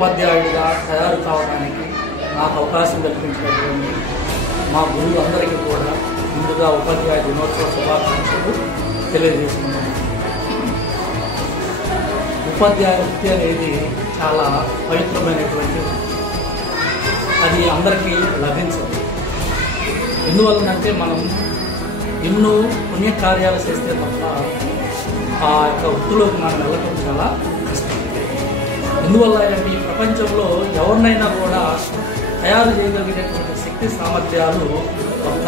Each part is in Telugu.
ఉపాధ్యాయుడిగా తయారు కావడానికి నాకు అవకాశం కల్పించినటువంటి మా గురువులందరికీ కూడా ముందుగా ఉపాధ్యాయ దినోత్సవ శుభాకాంక్షలు తెలియజేసుకున్నాను. ఉపాధ్యాయ వృత్తి అనేది చాలా పవిత్రమైనటువంటి, అది అందరికీ లభించదు. ఎందువలనంటే మనం ఎన్నో పుణ్యకార్యాలు చేస్తే తప్ప ఆ యొక్క వృత్తిలోకి మనం వెళ్ళటం చాలా కష్టం. ఎందువల్ల అంటే ఈ ప్రపంచంలో ఎవరినైనా కూడా తయారు చేయగలిగినటువంటి శక్తి సామర్థ్యాలు ఒక్క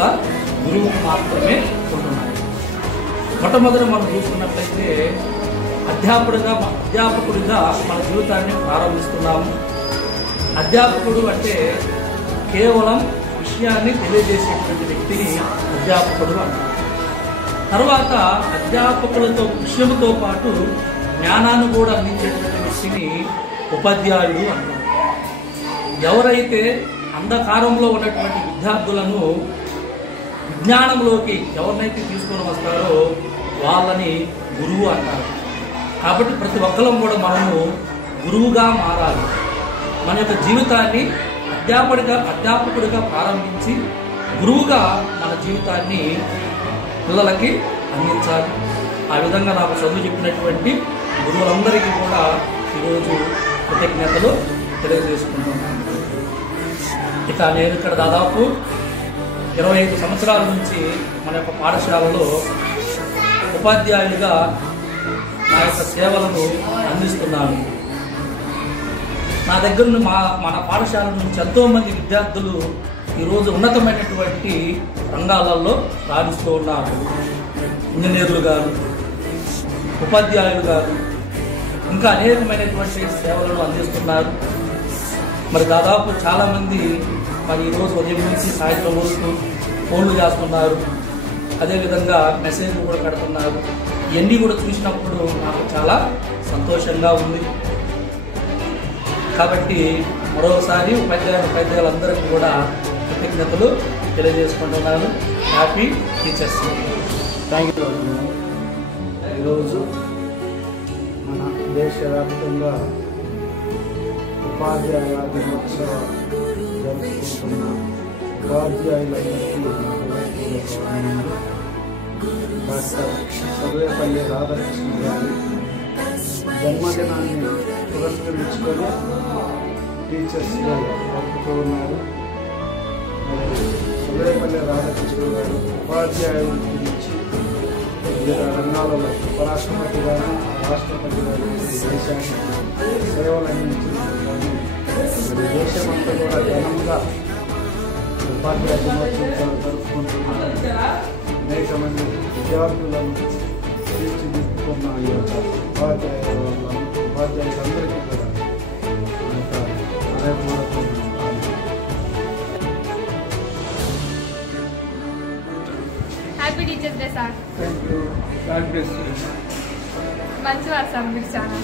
గురువుకు మాత్రమే ఉంటున్నాయి. మొట్టమొదటి మనం చూసుకున్నట్లయితే అధ్యాపకుడిగా మన జీవితాన్ని ప్రారంభిస్తున్నాము. అధ్యాపకుడు అంటే కేవలం విషయాన్ని తెలియజేసేటువంటి వ్యక్తిని అధ్యాపకుడు అంటారు. తర్వాత అధ్యాపకులతో విషయంతో పాటు జ్ఞానాన్ని కూడా అందించేటువంటి వ్యక్తిని ఉపాధ్యాయుడు అంటారు. ఎవరైతే అంధకారంలో ఉన్నటువంటి విద్యార్థులను విజ్ఞానంలోకి ఎవరినైతే తీసుకొని వస్తారో వాళ్ళని గురువు అంటారు. కాబట్టి ప్రతి ఒక్కరం కూడా మనము గురువుగా మారాలి. మన యొక్క జీవితాన్ని అధ్యాపకుడిగా ప్రారంభించి గురువుగా మన జీవితాన్ని పిల్లలకి అందించాలి. ఆ విధంగా నాకు చదువు చెప్పినటువంటి గురువులందరికీ కూడా ఈరోజు కృతజ్ఞతలు తెలియజేసుకుంటున్నాను. ఇక నేను ఇక్కడ దాదాపు 25 సంవత్సరాల నుంచి మన యొక్క పాఠశాలలో ఉపాధ్యాయుడిగా నా యొక్క సేవలను అందిస్తున్నాను. నా దగ్గర మన పాఠశాల నుంచి ఎంతోమంది విద్యార్థులు ఈరోజు ఉన్నతమైనటువంటి రంగాలలో రాణిస్తూ ఉన్నారు. ఇంజనీర్లు గారు, ఉపాధ్యాయులు గారు, ఇంకా అనేకమైనటువంటి సేవలను అందిస్తున్నారు. మరి దాదాపు చాలామంది మరి ఈరోజు ఉదయం నుంచి సాయంత్రం వరకు ఫోన్లు చేస్తున్నారు, అదేవిధంగా మెసేజ్లు కూడా పెడుతున్నారు. ఇవన్నీ కూడా చూసినప్పుడు నాకు చాలా సంతోషంగా ఉంది. కాబట్టి మరోసారి ఉపాధ్యాయులందరికీ కూడా కృతజ్ఞతలు తెలియజేసుకుంటున్నాను. Happy teachers day. Thank you. ఈరోజు మన దేశవ్యాప్తంగా ఉపాధ్యాయ దినోత్సవ జరుపుకుంటున్న ఉపాధ్యాయులందరికీ డాక్టర్ సర్వేపల్లి రాధాకృష్ణ గారి జన్మదినాన్ని పురస్కరించుకొని టీచర్స్ డే జరుపుతూ ఉన్నారు. మరి సర్వేపల్లి రాధాకృష్ణ గారు ఉపాధ్యాయుల గురించి వివిధ రంగాలలో ఉపరాష్ట్రపతి గారు, రాష్ట్రపతి గారు దేశానికి సేవలు అందించినట్టు మరి దేశమంతా కూడా ఘనంగా ఉపాధ్యాయ దినోత్సవాలు జరుపుకుంటున్నారు. అనేక మంది విద్యార్థులను తీర్చిదిద్దుకున్న ఈ యొక్క ఉపాధ్యాయులందరికీ కూడా happy teachers day sir. Thank you. God bless you. మంచి వారు సార్ మీరు చాలా.